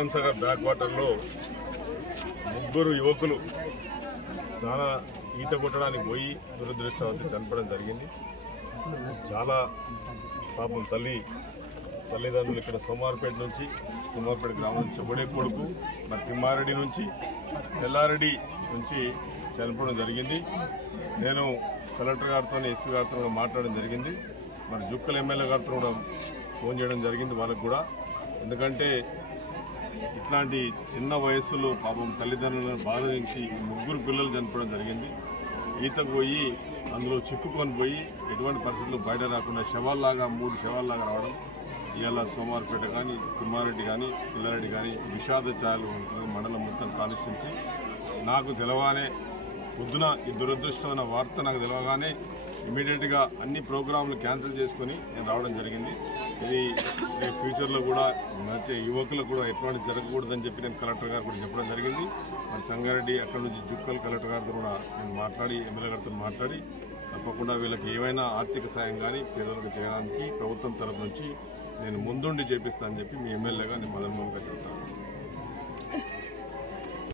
Sriram Sagar back వాటర్లో ముగ్గురు యువకులు ఈత కొట్టడానికి పోయి దురదృష్టవశాత్తు చనిపోవడం జరిగింది. చాలా పాపం తల్లిదండ్రులు ఇక్కడ సోమార్పేట గ్రామం నుంచి బొడే కొడుకు మరి తిమ్మారెడ్డి నుంచి ఎల్లారెడ్డి నుంచి చనిపోవడం జరిగింది. నేను కలెక్టర్ గారితో ఎస్పీ గారితో కూడా మాట్లాడడం జరిగింది. మరి జుక్కల ఎమ్మెల్యే గారితో కూడా ఫోన్ చేయడం జరిగింది వాళ్ళకు కూడా. ఎందుకంటే ఇట్లాంటి చిన్న వయస్సులో పాపం తల్లిదండ్రులను బాధించి ముగ్గురు పిల్లలు చనిపోవడం జరిగింది. ఈతకు పోయి అందులో చిక్కుకొని పోయి ఎటువంటి పరిస్థితుల్లో బయట రాకుండా శవాల్లాగా 3 శవాల్లాగా రావడం. ఇవాళ సోమార్పేట కానీ తిమ్మారెడ్డి కానీ పిల్లారెడ్డి కానీ విషాద ఛాయలు ఉంటుంది మండలం మొత్తం కానిస్టెన్సీ. నాకు తెలవానే పొద్దున ఈ దురదృష్టమైన వార్త నాకు తెలవగానే ఇమీడియట్గా అన్ని ప్రోగ్రాంలు క్యాన్సిల్ చేసుకొని నేను రావడం జరిగింది. ఇది ఫ్యూచర్లో కూడా మంచి యువకులకు కూడా ఎటువంటి జరగకూడదని చెప్పి నేను కలెక్టర్ గారు కూడా చెప్పడం జరిగింది. మరి సంగారెడ్డి అక్కడ నుంచి జుక్కల్ కలెక్టర్ గారితో కూడా నేను మాట్లాడి ఎమ్మెల్యే గారితో మాట్లాడి తప్పకుండా వీళ్ళకి ఏమైనా ఆర్థిక సాయం కానీ పేదలకు చేయడానికి ప్రభుత్వం తరఫు నుంచి నేను ముందుండి చేపిస్తానని చెప్పి మీ ఎమ్మెల్యేగా నేను మొదటి చెప్తాను.